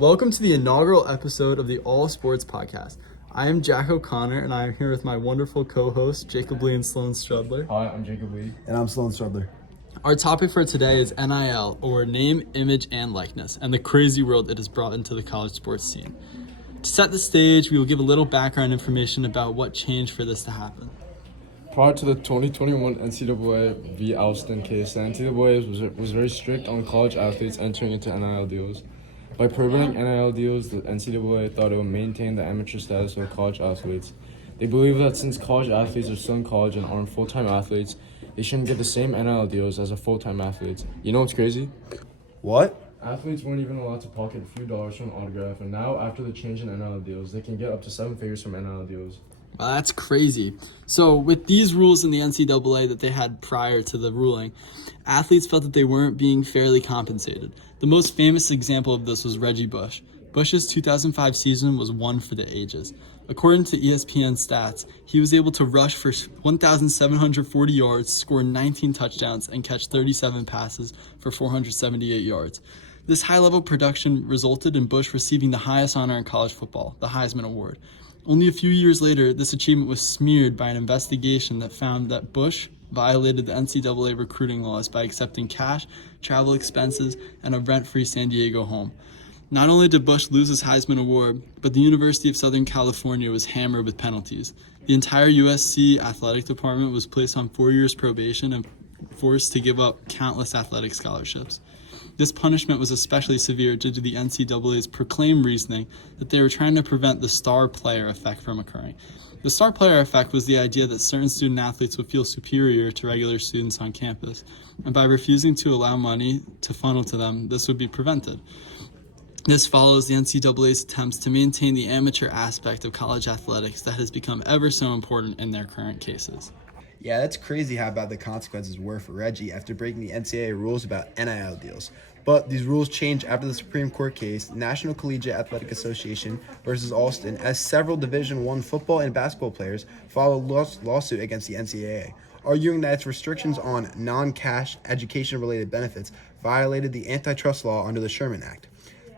Welcome to the inaugural episode of the All Sports Podcast. I am Jack O'Connor, and I am here with my wonderful co-hosts, Jacob Lee and Sloan Strudler. Hi, I'm Jacob Lee. And I'm Sloan Strudler. Our topic for today is NIL, or Name, Image, and Likeness, and the crazy world it has brought into the college sports scene. To set the stage, we will give a little background information about what changed for this to happen. Prior to the 2021 NCAA v. Alston case, the NCAA was very strict on college athletes entering into NIL deals. By prohibiting NIL deals, the NCAA thought it would maintain the amateur status of college athletes. They believe that since college athletes are still in college and aren't full-time athletes, they shouldn't get the same NIL deals as a full-time athletes. You know what's crazy? What? Athletes weren't even allowed to pocket a few dollars from an autograph, and now after the change in NIL deals, they can get up to 7 figures from NIL deals. Well, that's crazy. So with these rules in the NCAA that they had prior to the ruling, athletes felt that they weren't being fairly compensated. The most famous example of this was Reggie Bush. Bush's 2005 season was one for the ages. According to ESPN stats, he was able to rush for 1,740 yards, score 19 touchdowns, and catch 37 passes for 478 yards. This high-level production resulted in Bush receiving the highest honor in college football, the Heisman Award. Only a few years later, this achievement was smeared by an investigation that found that Bush violated the NCAA recruiting laws by accepting cash, travel expenses, and a rent-free San Diego home. Not only did Bush lose his Heisman Award, but the University of Southern California was hammered with penalties. The entire USC athletic department was placed on 4 years probation and forced to give up countless athletic scholarships. This punishment was especially severe due to the NCAA's proclaimed reasoning that they were trying to prevent the star player effect from occurring. The star player effect was the idea that certain student athletes would feel superior to regular students on campus, and by refusing to allow money to funnel to them, this would be prevented. This follows the NCAA's attempts to maintain the amateur aspect of college athletics that has become ever so important in their current cases. Yeah, that's crazy how bad the consequences were for Reggie after breaking the NCAA rules about NIL deals. But these rules changed after the Supreme Court case, National Collegiate Athletic Association versus Alston, as several Division I football and basketball players filed a lawsuit against the NCAA, arguing that its restrictions on non-cash education-related benefits violated the antitrust law under the Sherman Act.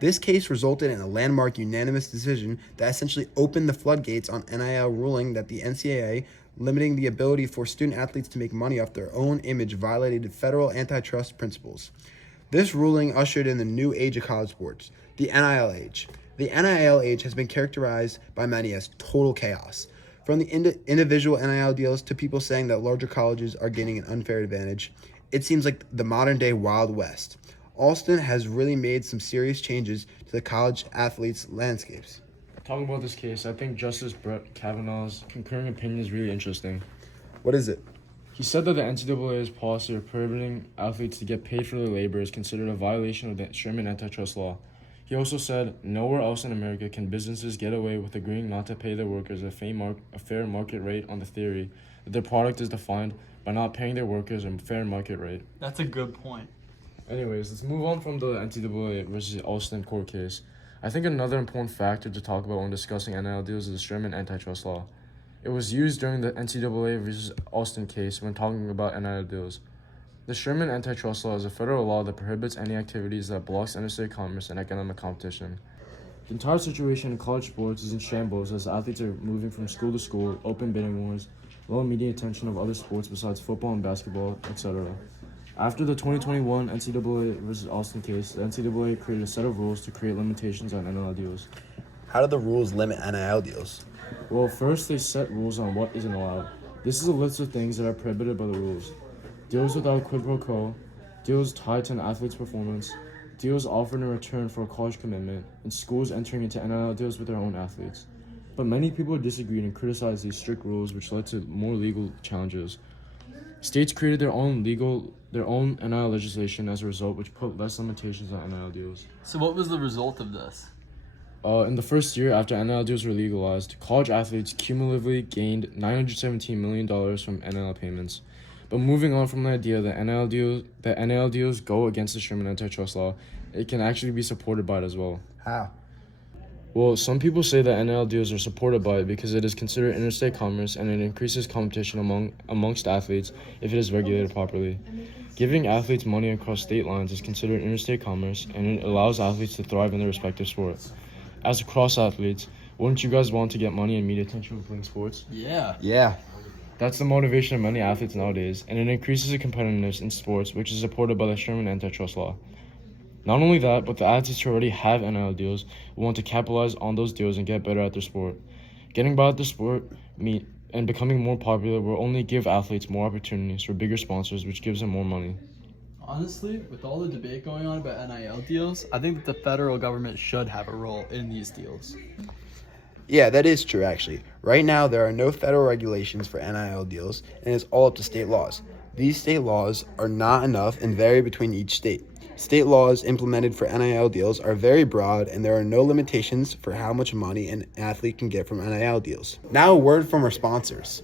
This case resulted in a landmark unanimous decision that essentially opened the floodgates on NIL, ruling that the NCAA limiting the ability for student athletes to make money off their own image violated federal antitrust principles. This ruling ushered in the new age of college sports, the NIL age. The NIL age has been characterized by many as total chaos. From the individual NIL deals to people saying that larger colleges are gaining an unfair advantage, it seems like the modern-day Wild West. Alston has really made some serious changes to the college athletes' landscapes. Talking about this case, I think Justice Brett Kavanaugh's concurring opinion is really interesting. What is it? He said that the NCAA's policy of prohibiting athletes to get paid for their labor is considered a violation of the Sherman antitrust law. He also said, nowhere else in America can businesses get away with agreeing not to pay their workers a fair market rate on the theory that their product is defined by not paying their workers a fair market rate. That's a good point. Anyways, let's move on from the NCAA versus Alston court case. I think another important factor to talk about when discussing NIL deals is the Sherman antitrust law. It was used during the NCAA versus Alston case when talking about NIL deals. The Sherman antitrust law is a federal law that prohibits any activities that blocks interstate commerce and economic competition. The entire situation in college sports is in shambles as athletes are moving from school to school, open bidding wars, low media attention of other sports besides football and basketball, etc. After the 2021 NCAA versus Alston case, the NCAA created a set of rules to create limitations on NIL deals. How do the rules limit NIL deals? Well, first they set rules on what isn't allowed. This is a list of things that are prohibited by the rules. Deals without quid pro quo, deals tied to an athlete's performance, deals offered in return for a college commitment, and schools entering into NIL deals with their own athletes. But many people disagreed and criticized these strict rules, which led to more legal challenges. States created their own NIL legislation as a result, which put less limitations on NIL deals. So what was the result of this? In the first year after NIL deals were legalized, college athletes cumulatively gained $917 million from NIL payments. But moving on from the idea that NIL deals go against the Sherman antitrust law, it can actually be supported by it as well. How? Well, some people say that NIL deals are supported by it because it is considered interstate commerce and it increases competition amongst athletes if it is regulated properly. Giving athletes money across state lines is considered interstate commerce and it allows athletes to thrive in their respective sport. As cross athletes, wouldn't you guys want to get money and media attention from playing sports? Yeah. Yeah. That's the motivation of many athletes nowadays, and it increases the competitiveness in sports, which is supported by the Sherman antitrust law. Not only that, but the athletes who already have NIL deals will want to capitalize on those deals and get better at their sport. Getting better at the sport and becoming more popular will only give athletes more opportunities for bigger sponsors, which gives them more money. Honestly, with all the debate going on about NIL deals, I think that the federal government should have a role in these deals. Yeah, that is true, actually. Right now, there are no federal regulations for NIL deals, and it's all up to state laws. These state laws are not enough and vary between each state. State laws implemented for NIL deals are very broad, and there are no limitations for how much money an athlete can get from NIL deals. Now, a word from our sponsors.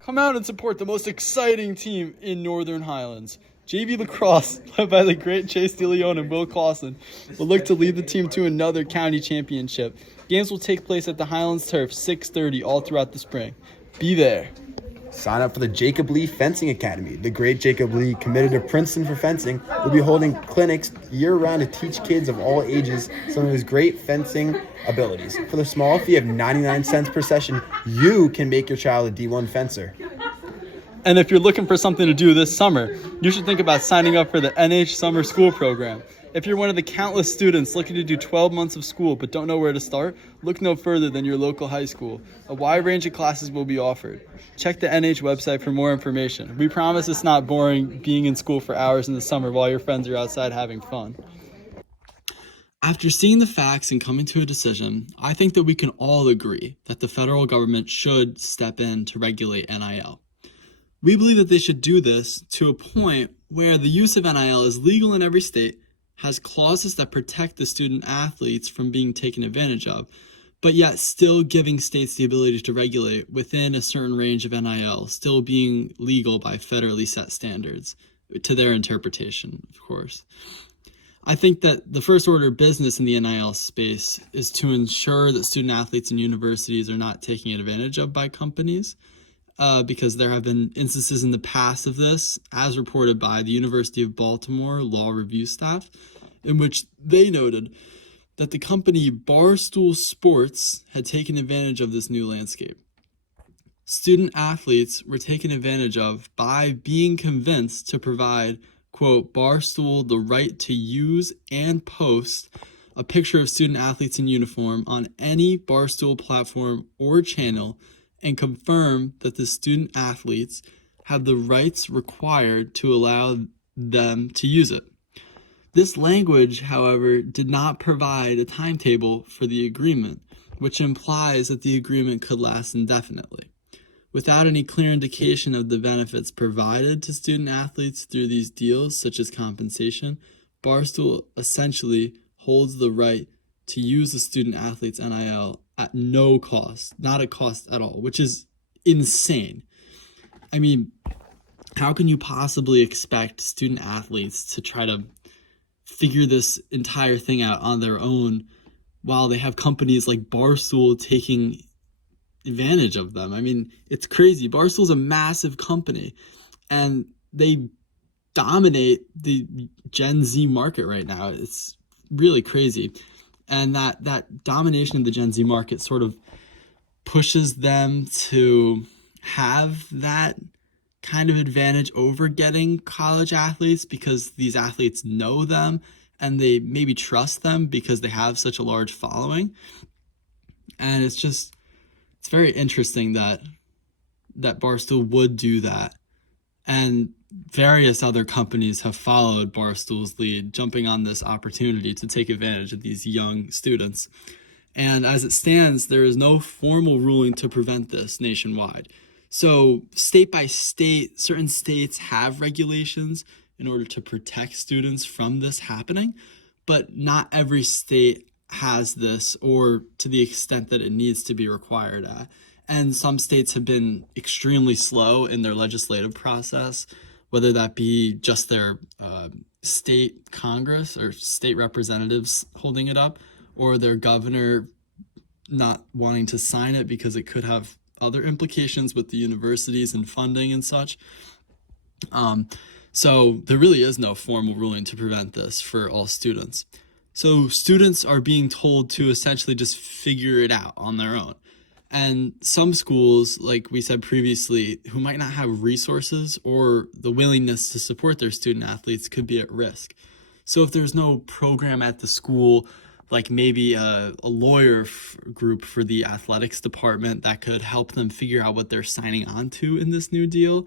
Come out and support the most exciting team in Northern Highlands. JV Lacrosse, led by the great Chase DeLeon and Will Clausen, will look to lead the team to another county championship. Games will take place at the Highlands Turf, 6:30 all throughout the spring. Be there. Sign up for the Jacob Lee Fencing Academy. The great Jacob Lee, committed to Princeton for fencing, will be holding clinics year-round to teach kids of all ages some of his great fencing abilities. For the small fee of 99 cents per session, you can make your child a D1 fencer. And if you're looking for something to do this summer, you should think about signing up for the NH Summer School Program. If you're one of the countless students looking to do 12 months of school but don't know where to start, look no further than your local high school. A wide range of classes will be offered. Check the NH website for more information. We promise it's not boring being in school for hours in the summer while your friends are outside having fun. After seeing the facts and coming to a decision, I think that we can all agree that the federal government should step in to regulate NIL. We believe that they should do this to a point where the use of NIL is legal in every state, has clauses that protect the student athletes from being taken advantage of, but yet still giving states the ability to regulate within a certain range of NIL, still being legal by federally set standards, to their interpretation, of course. I think that the first order of business in the NIL space is to ensure that student athletes and universities are not taken advantage of by companies. Because there have been instances in the past of this, as reported by the University of Baltimore law review staff, in which they noted that the company Barstool Sports had taken advantage of this new landscape. Student athletes were taken advantage of by being convinced to provide, quote, Barstool the right to use and post a picture of student athletes in uniform on any Barstool platform or channel and confirm that the student athletes have the rights required to allow them to use it. This language, however, did not provide a timetable for the agreement, which implies that the agreement could last indefinitely. Without any clear indication of the benefits provided to student athletes through these deals, such as compensation, Barstool essentially holds the right to use the student athletes' NIL at no cost, not a cost at all, which is insane. I mean, how can you possibly expect student athletes to try to figure this entire thing out on their own while they have companies like Barstool taking advantage of them? I mean, it's crazy. Barstool's a massive company and they dominate the Gen Z market right now. It's really crazy. And that domination of the Gen Z market sort of pushes them to have that kind of advantage over getting college athletes because these athletes know them and they maybe trust them because they have such a large following. And it's very interesting that Barstool would do that. And various other companies have followed Barstool's lead, jumping on this opportunity to take advantage of these young students. And as it stands, there is no formal ruling to prevent this nationwide. So state by state, certain states have regulations in order to protect students from this happening, but not every state has this or to the extent that it needs to be required at. And some states have been extremely slow in their legislative process, whether that be just their state Congress or state representatives holding it up, or their governor not wanting to sign it because it could have other implications with the universities and funding and such. So there really is no formal ruling to prevent this for all students. So students are being told to essentially just figure it out on their own. And some schools, like we said previously, who might not have resources or the willingness to support their student athletes could be at risk. So if there's no program at the school, like maybe a lawyer group for the athletics department that could help them figure out what they're signing on to in this new deal,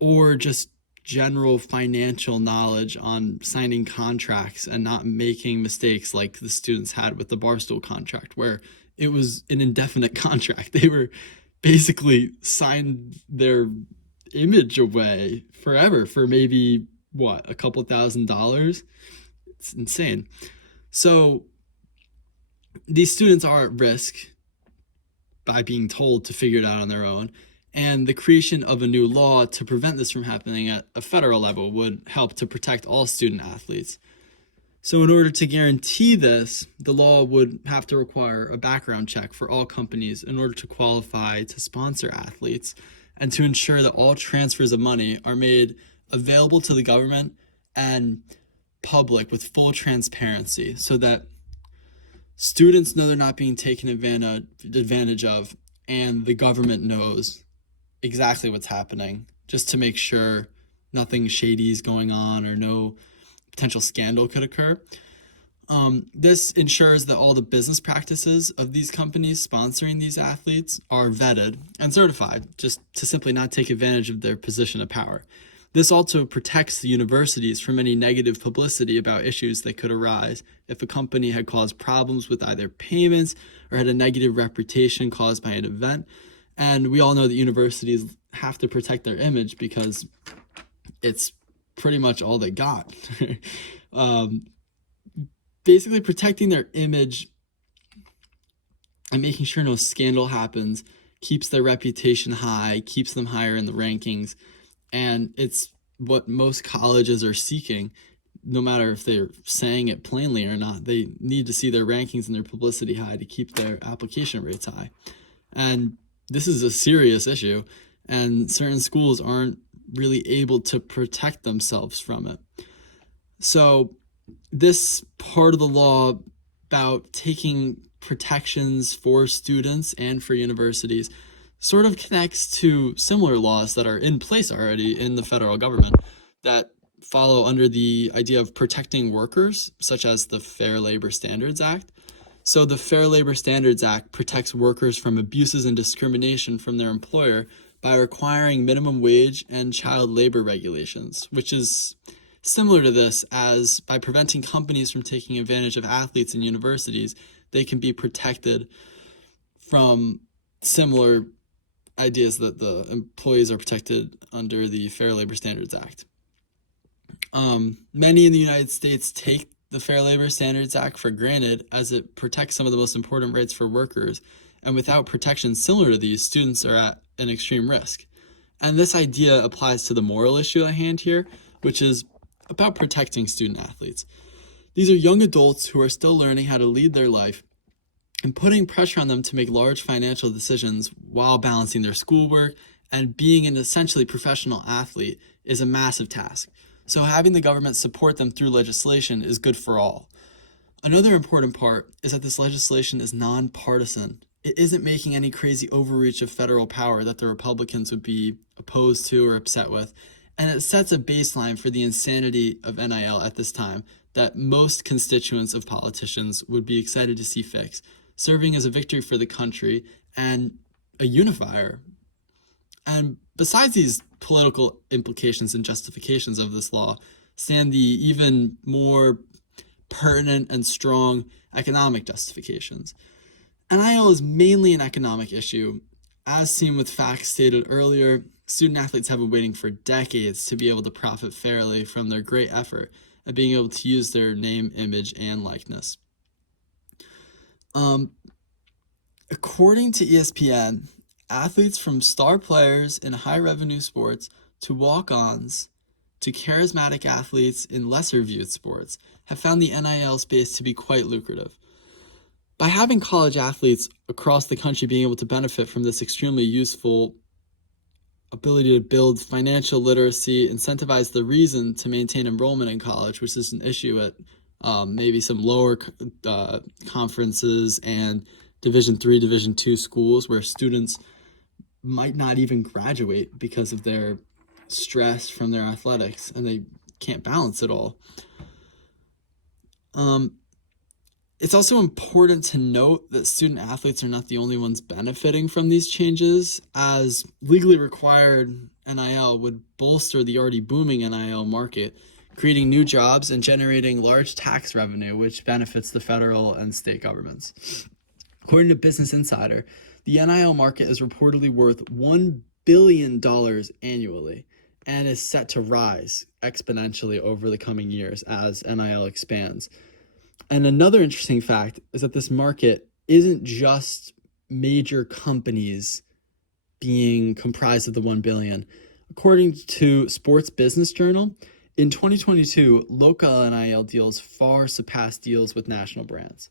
or just general financial knowledge on signing contracts and not making mistakes like the students had with the Barstool contract, where it was an indefinite contract. They were basically signed their image away forever for maybe, what, a couple $1,000s? It's insane. So these students are at risk by being told to figure it out on their own. And the creation of a new law to prevent this from happening at a federal level would help to protect all student athletes. So in order to guarantee this, the law would have to require a background check for all companies in order to qualify to sponsor athletes, and to ensure that all transfers of money are made available to the government and public with full transparency, so that students know they're not being taken advantage of, and the government knows exactly what's happening, just to make sure nothing shady is going on or no potential scandal could occur. This ensures that all the business practices of these companies sponsoring these athletes are vetted and certified, just to simply not take advantage of their position of power. This also protects the universities from any negative publicity about issues that could arise if a company had caused problems with either payments or had a negative reputation caused by an event. And we all know that universities have to protect their image because it's pretty much all they got. Basically protecting their image and making sure no scandal happens keeps their reputation high, keeps them higher in the rankings. And it's what most colleges are seeking, no matter if they're saying it plainly or not. They need to see their rankings and their publicity high to keep their application rates high. And this is a serious issue, and certain schools aren't really able to protect themselves from it. So this part of the law about taking protections for students and for universities sort of connects to similar laws that are in place already in the federal government that follow under the idea of protecting workers, such as the Fair Labor Standards Act. So the Fair Labor Standards Act protects workers from abuses and discrimination from their employer by requiring minimum wage and child labor regulations, which is similar to this, as by preventing companies from taking advantage of athletes in universities, they can be protected from similar ideas that the employees are protected under the Fair Labor Standards Act. Many in the United States take the Fair Labor Standards Act for granted, as it protects some of the most important rights for workers, and without protections similar to these, students are at an extreme risk. And this idea applies to the moral issue at hand here, which is about protecting student athletes. These are young adults who are still learning how to lead their life, and putting pressure on them to make large financial decisions while balancing their schoolwork and being an essentially professional athlete is a massive task. So having the government support them through legislation is good for all. Another important part is that this legislation is nonpartisan. It isn't making any crazy overreach of federal power that the Republicans would be opposed to or upset with, and it sets a baseline for the insanity of NIL at this time that most constituents of politicians would be excited to see fixed, serving as a victory for the country and a unifier. And besides these political implications and justifications of this law, stand the even more pertinent and strong economic justifications. NIL is mainly an economic issue. As seen with facts stated earlier, student athletes have been waiting for decades to be able to profit fairly from their great effort at being able to use their name, image, and likeness. According to ESPN, athletes from star players in high-revenue sports to walk-ons to charismatic athletes in lesser-viewed sports have found the NIL space to be quite lucrative. By having college athletes across the country being able to benefit from this extremely useful ability to build financial literacy, incentivize the reason to maintain enrollment in college, which is an issue at maybe some lower conferences and Division III, Division II schools where students might not even graduate because of their stress from their athletics and they can't balance it all. It's also important to note that student athletes are not the only ones benefiting from these changes, as legally required NIL would bolster the already booming NIL market, creating new jobs and generating large tax revenue, which benefits the federal and state governments. According to Business Insider, the NIL market is reportedly worth $1 billion annually and is set to rise exponentially over the coming years as NIL expands. And another interesting fact is that this market isn't just major companies being comprised of the 1 billion. According to Sports Business Journal, in 2022, local NIL deals far surpassed deals with national brands.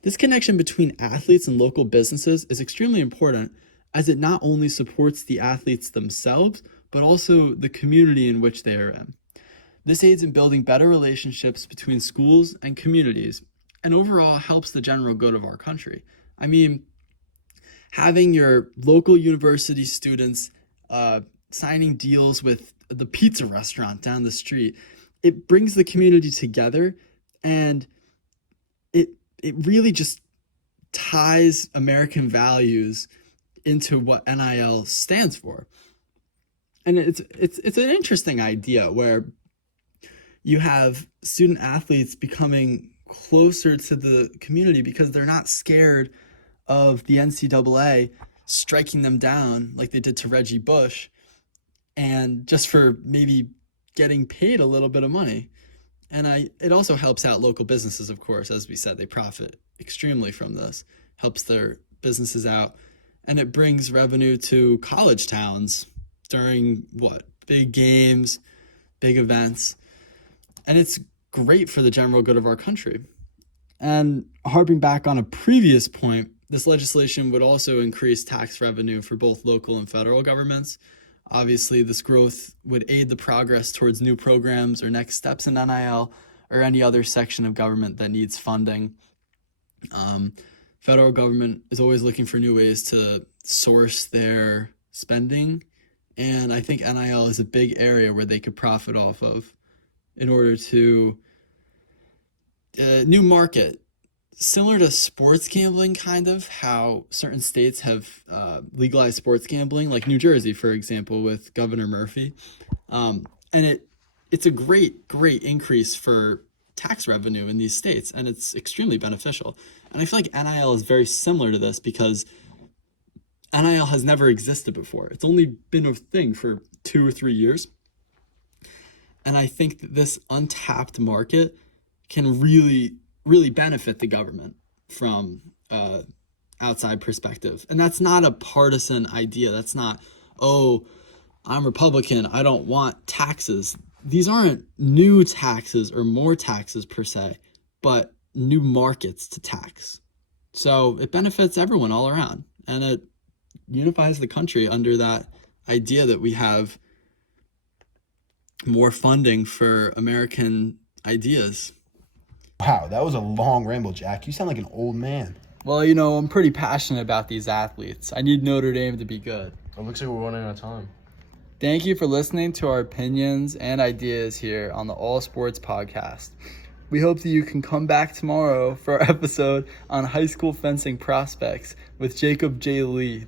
This connection between athletes and local businesses is extremely important, as it not only supports the athletes themselves, but also the community in which they are in. This aids in building better relationships between schools and communities, and overall helps the general good of our country. I mean, having your local university students signing deals with the pizza restaurant down the street, it brings the community together, and it really just ties American values into what NIL stands for. And it's an interesting idea where you have student athletes becoming closer to the community because they're not scared of the NCAA striking them down like they did to Reggie Bush, and just for maybe getting paid a little bit of money. And it also helps out local businesses, of course. As we said, they profit extremely from this, helps their businesses out, and it brings revenue to college towns during big games, big events. And it's great for the general good of our country. And harping back on a previous point, this legislation would also increase tax revenue for both local and federal governments. Obviously, this growth would aid the progress towards new programs or next steps in NIL or any other section of government that needs funding. Federal government is always looking for new ways to source their spending, and I think NIL is a big area where they could profit off of in order to new market, similar to sports gambling, kind of how certain states have legalized sports gambling, like New Jersey, for example, with Governor Murphy. And it's a great increase for tax revenue in these states, and it's extremely beneficial. And I feel like NIL is very similar to this because NIL has never existed before. It's only been a thing for 2 or 3 years. And I think that this untapped market can really, really benefit the government from outside perspective. And that's not a partisan idea. That's not, oh, I'm Republican, I don't want taxes. These aren't new taxes or more taxes per se, but new markets to tax. So it benefits everyone all around, and it unifies the country under that idea that we have more funding for American ideas. Wow, that was a long ramble, Jack. You sound like an old man. Well, you know, I'm pretty passionate about these athletes. I need Notre Dame to be good. It looks like we're running out of time. Thank you for listening to our opinions and ideas here on the All Sports Podcast. We hope that you can come back tomorrow for our episode on high school fencing prospects with Jacob J. Lee.